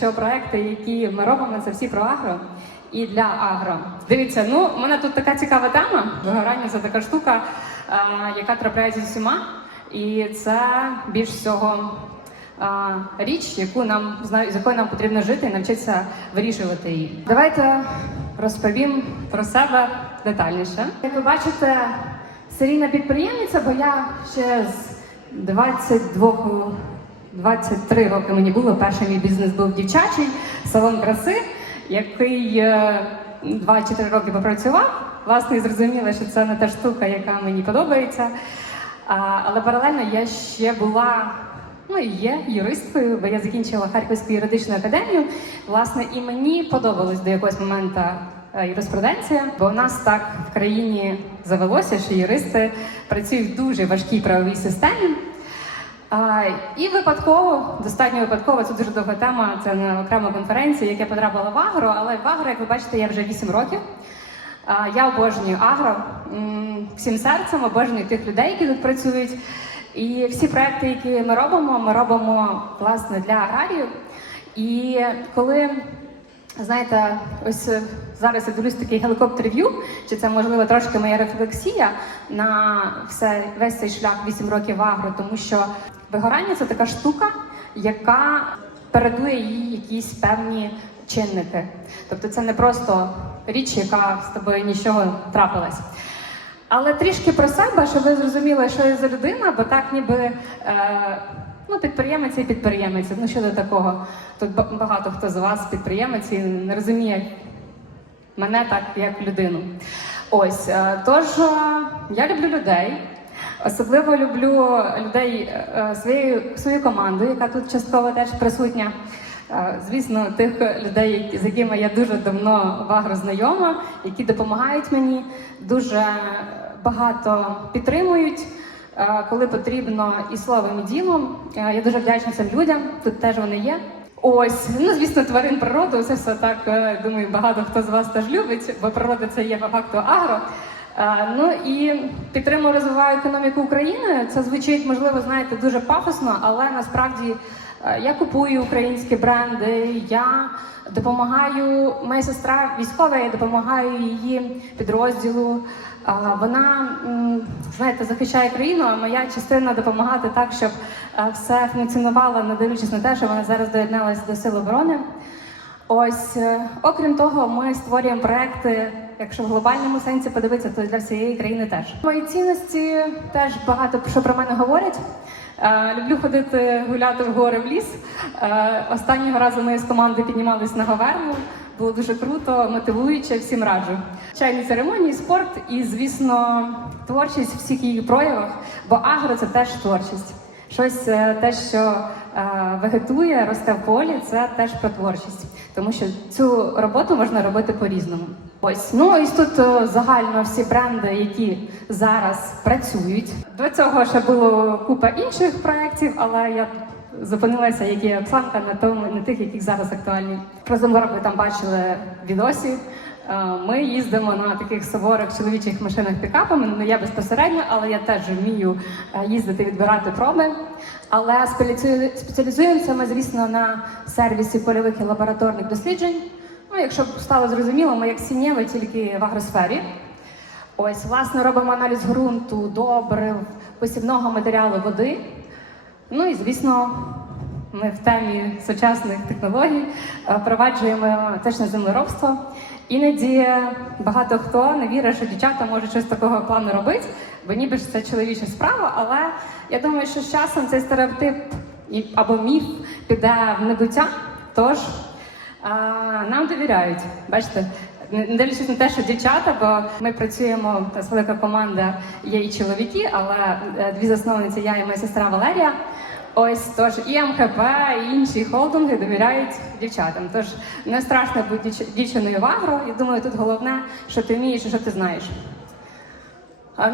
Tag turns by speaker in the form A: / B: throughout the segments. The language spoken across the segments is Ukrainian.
A: що проекти, які ми робимо, це всі про агро і для агро. Дивіться, ну у мене тут така цікава тема. Вигорання це така штука, яка трапляється з усіма, і це більш всього. Річ, яку нам з якою нам потрібно жити і навчитися вирішувати її. Давайте розповім про себе детальніше. Як ви бачите, серійна підприємниця, бо я ще з 22 23 роки мені було. Перший мій бізнес був дівчачий салон краси, який е, 2-4 роки попрацював. Власне, зрозуміла, що це не та штука, яка мені подобається. Але паралельно я ще була. Ну і є юристкою, бо я закінчила Харківську юридичну академію. Власне, і мені подобалось до якогось моменту е, юриспруденція, бо у нас так в країні завелося, що юристи працюють в дуже важкій правовій системі. А, і випадково, достатньо випадково, це дуже довга тема, це не окрема конференція, як я потрапила в Агро, але в Агро, як ви бачите, я вже 8 років. А, я обожнюю Агро всім серцем, обожнюю тих людей, які тут працюють. І всі проекти, які ми робимо, ми робимо власне для аграріїв. І коли Знаєте, ось зараз я дивлюсь такий гелікоптер-в'ю, чи це можливо трошки моя рефлексія на все весь цей шлях 8 років в агро, тому що вигорання це така штука, яка передує їй якісь певні чинники. Тобто це не просто річ, яка з тобою нічого трапилась. Але трішки про себе, щоб ви зрозуміли, що я за людина, бо так ніби е, ну, підприємець і підприємець. Ну що до такого? Тут багато хто з вас підприємець і не розуміє мене так, як людину. Ось, е, тож е, я люблю людей. Особливо люблю людей е, своєю свою команду, яка тут частково теж присутня. Е, Звісно, тих людей, з якими я дуже давно в агро знайома, які допомагають мені, дуже багато підтримують, е, коли потрібно і словом, і ділом. Е, Я дуже вдячна цим людям. Тут теж вони є. Ось, ну звісно, тварин природу, це все так. е, Думаю, багато хто з вас теж любить, бо природа це є по факту агро. Е, Ну і підтримую, розвиваю економіку України. Це звучить, можливо, знаєте, дуже пафосно, але насправді е, я купую українські бренди, я допомагаю. Моя сестра військова, я допомагаю її підрозділу. Вона, знаєте, захищає країну, а моя частина допомагати так, щоб е, все функціонувало, не дивлячись на те, що вона зараз доєдналася до Сил оборони. Ось, е, окрім того, ми створюємо проекти, якщо в глобальному сенсі подивитися, то для всієї країни теж. Мої цінності теж багато що про мене говорять. Е, Люблю ходити гуляти в гори в ліс. Е, Останнього разу ми з команди піднімались на Гаверну. Було дуже круто, мотивуюче, всім раджу. Чайні церемонії, спорт і, звісно, творчість в всіх її проявах, бо агро це теж творчість. Щось е, те, що е, вегетує, росте в полі, це теж про творчість, тому що цю роботу можна робити по-різному. Ось ну і тут е, загально всі бренди, які зараз працюють. До цього ще було купа інших проєктів, але я зупинилася, як є Оксанка, на тому, на тих, яких зараз актуальні. Про Зимгород ви там бачили відосі. Ми їздимо на таких суворих чоловічих машинах пікапами. Не я безпосередньо, але я теж вмію е, їздити, відбирати проби. Але спеціалізуємося ми, звісно, на сервісі польових і лабораторних досліджень. Ну, якщо б стало зрозуміло, ми як сінєви тільки в агросфері. Ось, власне, робимо аналіз ґрунту, добрив, посівного матеріалу води. Ну і звісно, ми в темі сучасних технологій е, впроваджуємо точне землеробство. Іноді багато хто не вірить, що дівчата можуть щось такого плану робити, бо ніби ж це чоловіча справа. Але я думаю, що з часом цей стереотип або міф піде в небуття. Тож а, нам довіряють. Бачите, не дивлячись на те, що дівчата, бо ми працюємо, нас велика команда, є і чоловіки, але е, дві засновниці, я і моя сестра Валерія. Ось тож і МХП, і інші холдинги довіряють дівчатам. Тож не страшно бути дівчиною в агро. Я думаю, тут головне, що ти вмієш і що ти знаєш.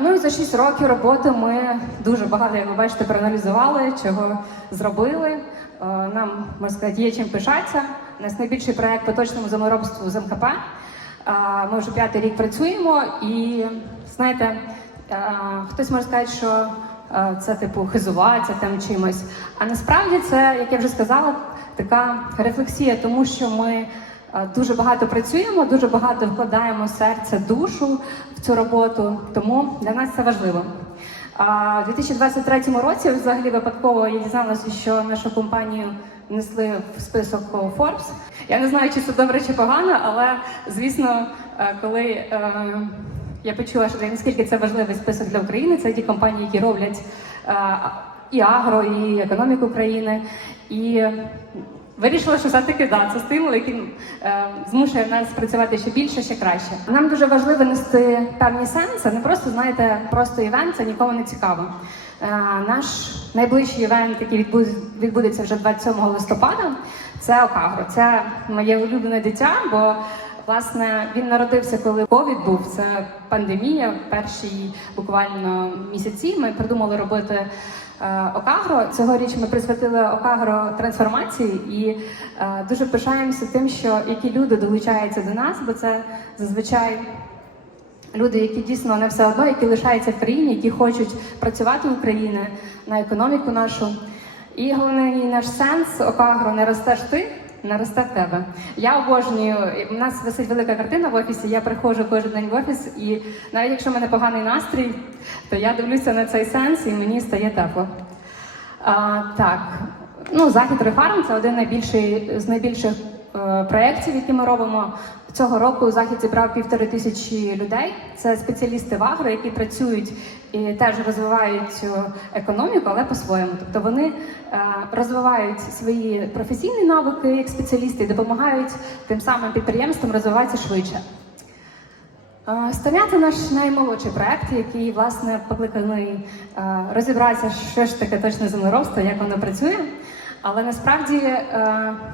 A: Ну і за 6 років роботи ми дуже багато, як ви бачите, проаналізували, чого зробили. Нам можна сказати, є чим пишатися. У нас найбільший проект по точному землеробству з МХП. Ми вже п'ятий рік працюємо, і знаєте, хтось може сказати, що це типу хизуватися там чимось. А насправді це, як я вже сказала, така рефлексія, тому що ми е, дуже багато працюємо, дуже багато вкладаємо серце, душу в цю роботу. Тому для нас це важливо. А у 2023 році взагалі випадково я дізналася, що нашу компанію внесли в список Forbes. Я не знаю, чи це добре чи погано, але звісно, е, коли е, я почула, що наскільки це важливий список для України, це ті компанії, які роблять е, і агро, і економіку країни. І Вирішила, що все-таки да, це стимул, який е, змушує нас працювати ще більше, ще краще. Нам дуже важливо нести певні сенси, не просто знаєте, просто івент, це нікому не цікаво. Е, наш найближчий івент, який відбуд- відбудеться вже 27 листопада, це Окагро. Це моє улюблене дитя, бо власне він народився, коли ковід був. Це пандемія. Перші буквально місяці ми придумали робити. Е, Окагро цьогоріч ми присвятили Окагро трансформації і е, дуже пишаємося тим, що які люди долучаються до нас, бо це зазвичай люди, які дійсно не все одно, які лишаються в країні, які хочуть працювати в Україні на економіку нашу. І головний наш сенс Окагро не ростеш ти. Росте тебе. Я обожнюю. У нас висить велика картина в офісі. Я приходжу кожен день в офіс, і навіть якщо в мене поганий настрій, то я дивлюся на цей сенс і мені стає тепло. А, так, ну захід Рефарм це один найбільший з найбільших е, проєктів, які ми робимо. Цього року захід зібрав півтори тисячі людей. Це спеціалісти в агро, які працюють і теж розвивають е, економіку, але по-своєму. Тобто вони е, розвивають свої професійні навики як спеціалісти і допомагають тим самим підприємствам розвиватися швидше. Е, це наш наймолодший проект, який власне покликаний розібратися, що ж таке точне землеробство, як воно працює. Але насправді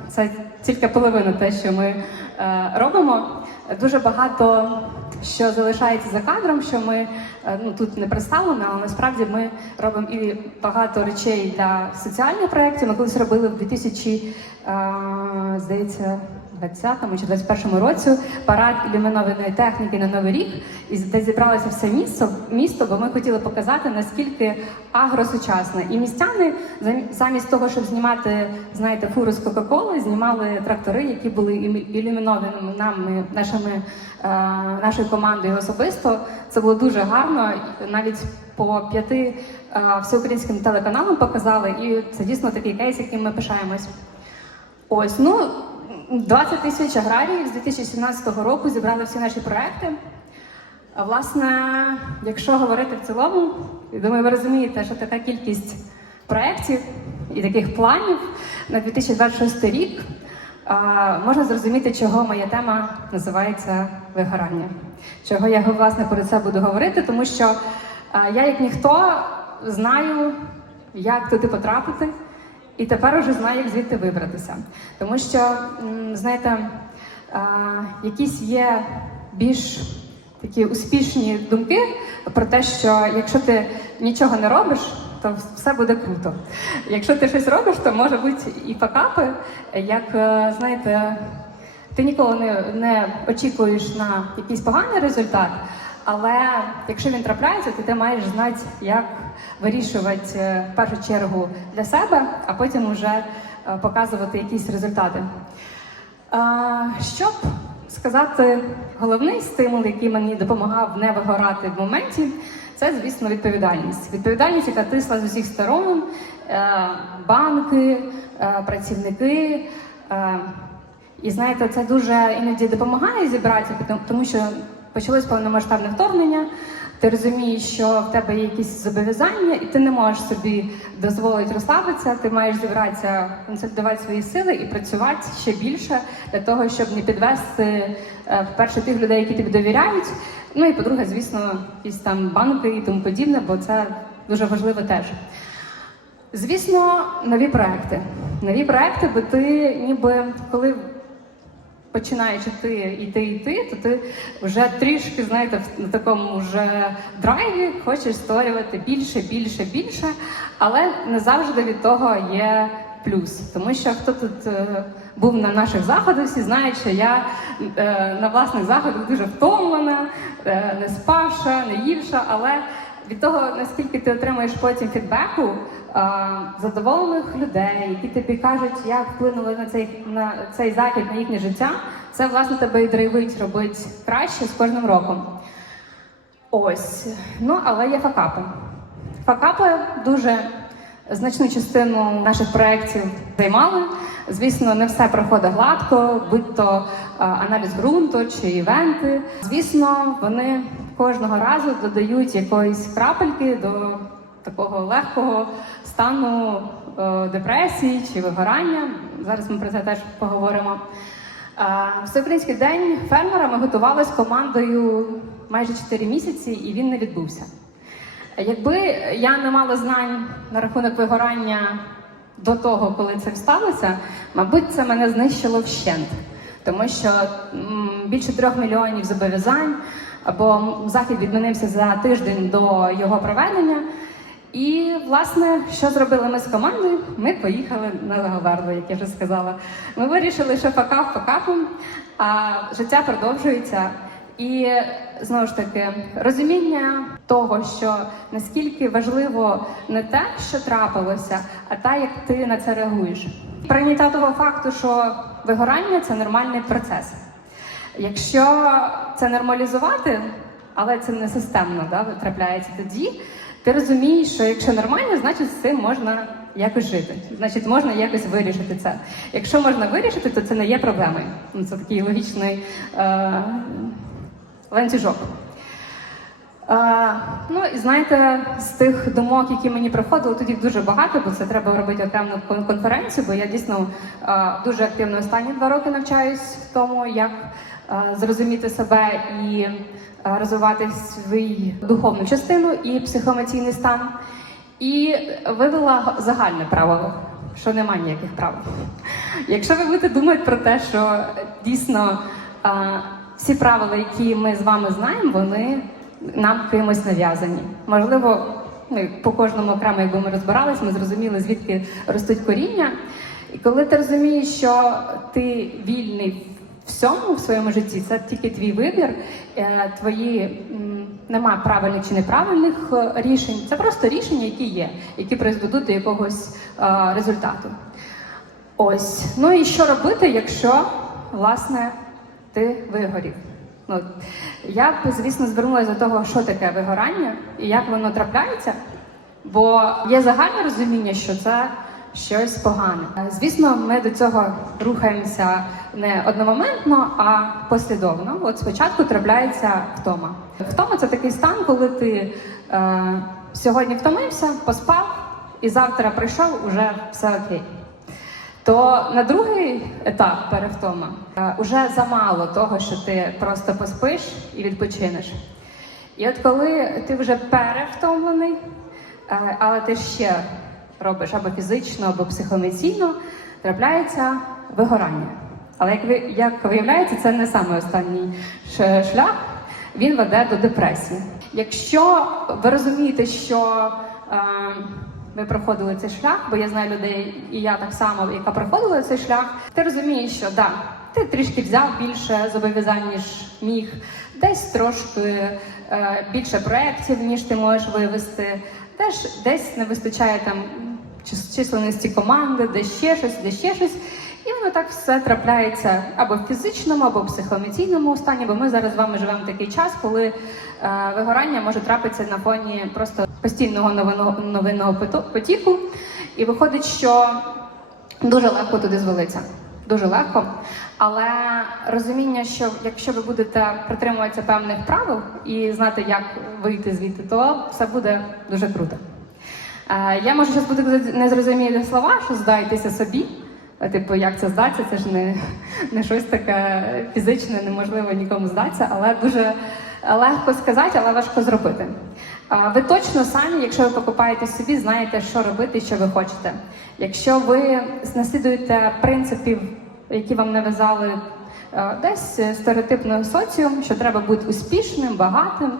A: це тільки половина те, що ми робимо. Дуже багато що залишається за кадром, що ми е, ну тут не представлено, але насправді ми робимо і багато речей для соціальних проєктів. Ми колись робили в 2000, е, здається, 20-му чи 21-му році парад ілюмінованої техніки на новий рік, і де зібралося все місто, місто, бо ми хотіли показати наскільки агросучасне. І містяни замість того, щоб знімати, знаєте, фуру з Кока-Коли, знімали трактори, які були ілю- ілюміновані нами, нашими е, нашою командою особисто. Це було дуже гарно. Навіть по п'яти е, всеукраїнським телеканалам показали, і це дійсно такий кейс, яким ми пишаємось. Ось, ну 20 тисяч аграріїв з 2017 року зібрали всі наші проекти. А власне, якщо говорити в цілому, я думаю, ви розумієте, що така кількість проєктів і таких планів на 2026 рік можна зрозуміти, чого моя тема називається вигорання. Чого я власне про це буду говорити, тому що я, як ніхто, знаю, як туди потрапити. І тепер уже знаю, як звідти вибратися. Тому що, знаєте, якісь є більш такі успішні думки про те, що якщо ти нічого не робиш, то все буде круто. Якщо ти щось робиш, то може бути і покапи, як е, знаєте, ти ніколи не, не очікуєш на якийсь поганий результат, але якщо він трапляється, то ти маєш знати, як вирішувати е, в першу чергу для себе, а потім вже е, показувати якісь результати. Щоб сказати, головний стимул, який мені допомагав не вигорати в моменті, це, звісно, відповідальність. Відповідальність, яка тисла з усіх сторон, е, банки, е, працівники. І знаєте, це дуже іноді допомагає зібратися, тому- що почалось повномасштабне вторгнення. Ти розумієш, що в тебе є якісь зобов'язання, і ти не можеш собі дозволити розслабитися. Ти маєш зібратися, консолідувати свої сили і працювати ще більше для того, щоб не підвести е, перше тих людей, які тобі довіряють. Ну і по-друге, звісно, якісь там банки і тому подібне, бо це дуже важливо теж. Звісно, нові проекти. Нові проекти, бо ти ніби коли починаєш ти йти йти, то ти вже трішки, знаєте, на такому вже драйві хочеш створювати більше, більше, більше, але не завжди від того є плюс. Тому що хто тут е, був на наших заходах, всі знають, що я е, на власних заходах дуже втомлена, е, не спавша, не ївша, але від того, наскільки ти отримаєш потім фідбеку е, задоволених людей, які тобі кажуть, як вплинули на цей на цей захід на їхнє життя, це власне тебе і драйвить робити краще з кожним роком. Ось. Ну, але є факапи. Факапи дуже значну частину наших проєктів займали. Звісно, не все проходить гладко, будь то е, аналіз ґрунту чи івенти. Звісно, вони кожного разу додають якоїсь крапельки до такого легкого стану е, депресії чи вигорання. Зараз ми про це теж поговоримо. Е, Всеукраїнський день фермера ми готували з командою майже 4 місяці, і він не відбувся. Якби я не мала знань на рахунок вигорання до того, коли це сталося, мабуть, це мене знищило вщент, тому що більше трьох мільйонів зобов'язань, або захід відмінився за тиждень до його проведення. І, власне, що зробили ми з командою? Ми поїхали на Лаговерло, як я вже сказала. Ми вирішили, що факап факапом, а життя продовжується. І знову ж таки розуміння того, що наскільки важливо не те, що трапилося, а те, як ти на це реагуєш. Прийняття того факту, що вигорання це нормальний процес. Якщо це нормалізувати, але це не системно да, трапляється тоді, ти розумієш, що якщо нормально, значить з цим можна якось жити. Значить, можна якось вирішити це. Якщо можна вирішити, то це не є проблемою. Ну, Це такий логічний е- ланцюжок. Е, ну і знаєте, з тих думок, які мені приходили, їх дуже багато, бо це треба робити окрему конференцію, бо я дійсно е, дуже активно останні два роки навчаюсь в тому, як е, зрозуміти себе і е, розвивати свою духовну частину і психоемоційний стан. І вивела загальне правило, що немає ніяких правил. Якщо ви будете думати про те, що дійсно е, всі правила, які ми з вами знаємо, вони нам кимось нав'язані. Можливо, по кожному окремо, якби ми розбирались, ми зрозуміли, звідки ростуть коріння. І коли ти розумієш, що ти вільний всьому в своєму житті, це тільки твій вибір, е, твої м, нема правильних чи неправильних е, рішень. Це просто рішення, які є, які призведуть до якогось е, результату. Ось. Ну і що робити, якщо власне ти вигорів? Ну, я б, звісно, звернулася до того, що таке вигорання і як воно трапляється, бо є загальне розуміння, що це щось погане. Звісно, ми до цього рухаємося не одномоментно, а послідовно. От спочатку трапляється втома. Втома це такий стан, коли ти е, сьогодні втомився, поспав, і завтра прийшов, уже все окей. То на другий етап перевтома е, уже замало того, що ти просто поспиш і відпочинеш. І от коли ти вже перевтомлений, е, але ти ще робиш або фізично, або психоемоційно, трапляється вигорання. Але як ви як виявляється, це не саме останній шлях, він веде до депресії. Якщо ви розумієте, що е, ви проходили цей шлях, бо я знаю людей, і я так само, яка проходила цей шлях, ти розумієш, що да, ти трішки взяв більше зобов'язань, ніж міг, десь трошки е, більше проєктів, ніж ти можеш вивести, теж десь не вистачає там чис- численності команди, де ще щось, де ще щось. І воно так все трапляється або в фізичному, або в психоемоційному стані, бо ми зараз з вами живемо в такий час, коли е, вигорання може трапитися на фоні просто постійного новинного, новинного потіку. І виходить, що дуже легко туди звалитися. Дуже легко. Але розуміння, що якщо ви будете притримуватися певних правил і знати, як вийти звідти, то все буде дуже круто. Е, Я можу зараз бути незрозумілі слова, що здайтеся собі. Типу, як це здатися? Це ж не, не щось таке фізичне, неможливо нікому здатися, але дуже легко сказати, але важко зробити. Ви точно самі, якщо ви покупаєте собі, знаєте, що робити що ви хочете. Якщо ви наслідуєте принципів, які вам нав'язали десь стереотипно соціум, що треба бути успішним, багатим.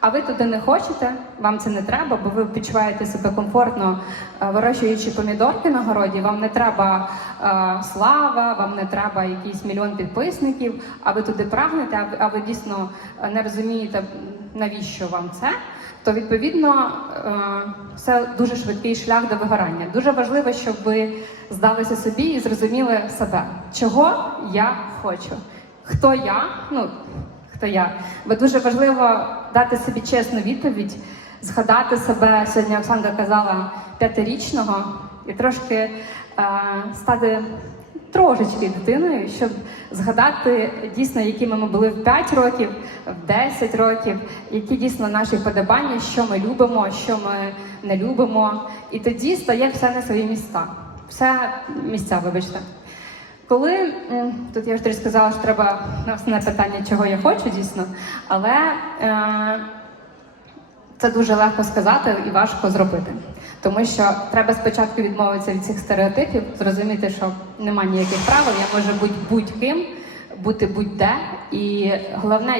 A: А ви туди не хочете, вам це не треба, бо ви відчуваєте себе комфортно, е, вирощуючи помідорки на городі. Вам не треба е, слава, вам не треба якийсь мільйон підписників, а ви туди прагнете, а ви, а ви дійсно е, не розумієте, навіщо вам це, то відповідно е, це дуже швидкий шлях до вигорання. Дуже важливо, щоб ви здалися собі і зрозуміли себе, чого я хочу, хто я, ну хто я. Бо дуже важливо дати собі чесну відповідь, згадати себе сьогодні. Оксана казала п'ятирічного і трошки е, стати трошечки дитиною, щоб згадати дійсно, якими ми були в 5 років, в 10 років, які дійсно наші вподобання, що ми любимо, що ми не любимо. І тоді стає все на свої місця. Все місця, вибачте. Коли тут я вже сказала, що треба основне питання, чого я хочу, дійсно, але е, це дуже легко сказати і важко зробити. Тому що треба спочатку відмовитися від цих стереотипів, зрозуміти, що нема ніяких правил, я можу бути будь-ким, бути будь-де. І головне,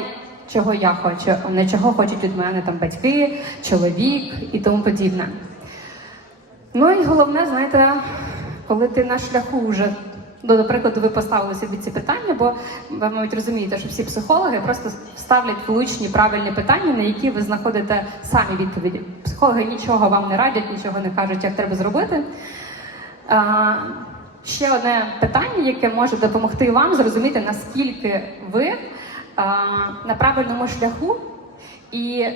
A: чого я хочу, а не чого хочуть від мене там батьки, чоловік і тому подібне. Ну і головне, знаєте, коли ти на шляху вже, ну, до прикладу, ви поставили собі ці питання, бо ви, мабуть, розумієте, що всі психологи просто ставлять влучні правильні питання, на які ви знаходите самі відповіді. Психологи нічого вам не радять, нічого не кажуть, як треба зробити. А, ще одне питання, яке може допомогти вам зрозуміти, наскільки ви а, на правильному шляху і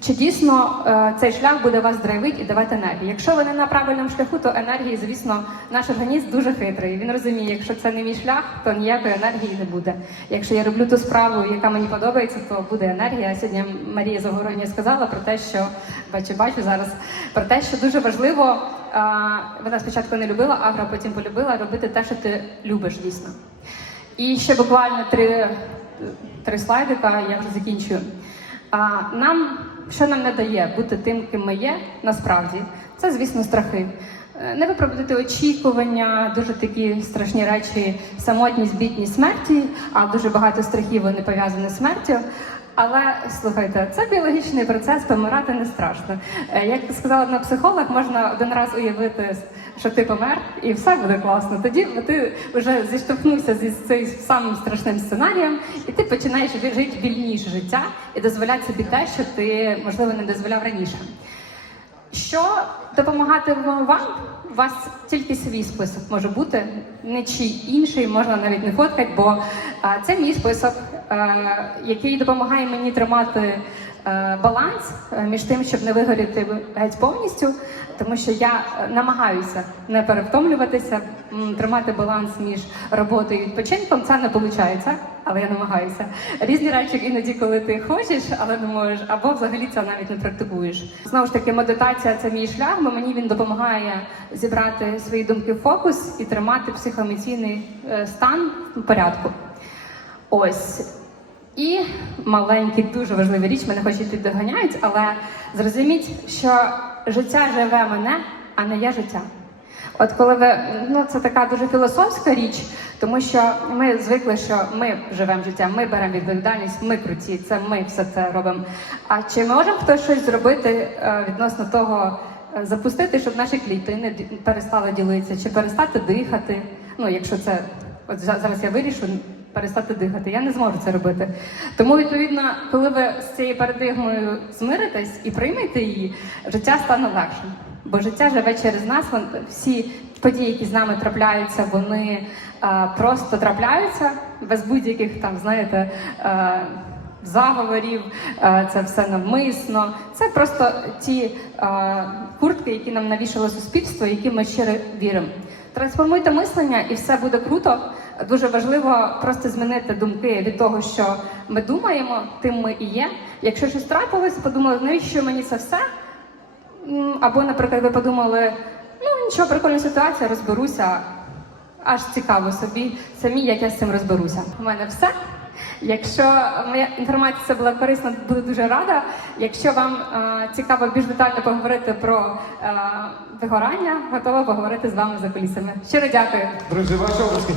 A: чи дійсно е, цей шлях буде вас драйвити і давати енергію. Якщо ви не на правильному шляху, то енергії, звісно, наш організм дуже хитрий. Він розуміє, якщо це не мій шлях, то ніякої енергії не буде. Якщо я роблю ту справу, яка мені подобається, то буде енергія. Сьогодні Марія Загородня сказала про те, що бачу, бачу зараз про те, що дуже важливо. е, Вона спочатку не любила агро, потім полюбила робити те, що ти любиш дійсно. І ще буквально три, три слайдика, я вже закінчую. Нам, що нам не дає бути тим, ким ми є, насправді, це, звісно, страхи. Е, Не виправдати очікування, дуже такі страшні речі, самотність, бідність, смерті, а дуже багато страхів вони пов'язані з смертю. Але слухайте, це біологічний процес, помирати не страшно. Е, Як сказала одна психолог, можна один раз уявити, що ти помер, і все буде класно. Тоді ти вже зіштовхнувся зі цим самим страшним сценарієм, і ти починаєш жити вільніше життя і дозволяти собі те, що ти можливо не дозволяв раніше. Що допомагатиме вам? У вас тільки свій список може бути, не чий інший, можна навіть не фоткати, бо а, це мій список, е, який допомагає мені тримати е, баланс е, між тим, щоб не вигоріти геть повністю, тому що я намагаюся не перевтомлюватися, тримати баланс між роботою і відпочинком. Це не виходить, але я намагаюся. Різні речі іноді, коли ти хочеш, але не можеш, або взагалі це навіть не практикуєш. Знову ж таки, медитація це мій шлях, бо мені він допомагає зібрати свої думки в фокус і тримати психоемоційний е, стан в порядку. Ось. І маленький, дуже важлива річ, мене хоч і піддоганяють, але зрозуміть, що життя живе мене, а не я життя. От коли ви ну це така дуже філософська річ, тому що ми звикли, що ми живемо життя, ми беремо відповідальність, ми круті, це ми все це робимо. А чи може хтось щось зробити е, відносно того, е, запустити, щоб наші клітини перестали ділитися, чи перестати дихати? Ну, якщо це от зараз я вирішу перестати дихати, я не зможу це робити. Тому, відповідно, коли ви з цією парадигмою змиритесь і приймете її, життя стане легшим. Бо життя живе через нас. Всі події, які з нами трапляються, вони е, просто трапляються без будь-яких там, знаєте. Е, Заговорів, е, це все навмисно. Це просто ті е, куртки, які нам навішало суспільство, які ми щиро віримо. Трансформуйте мислення, і все буде круто. Дуже важливо просто змінити думки від того, що ми думаємо, тим ми і є. Якщо щось трапилось, подумали, навіщо мені це все? Або, наприклад, ви подумали, ну нічого, прикольна ситуація, розберуся. Аж цікаво собі самі, як я з цим розберуся. У мене все. Якщо моя інформація була корисна, буду дуже рада. Якщо вам е, цікаво більш детально поговорити про е, вигорання, готова поговорити з вами за кулісами. Щиро дякую.
B: Друзі, ваші обласки.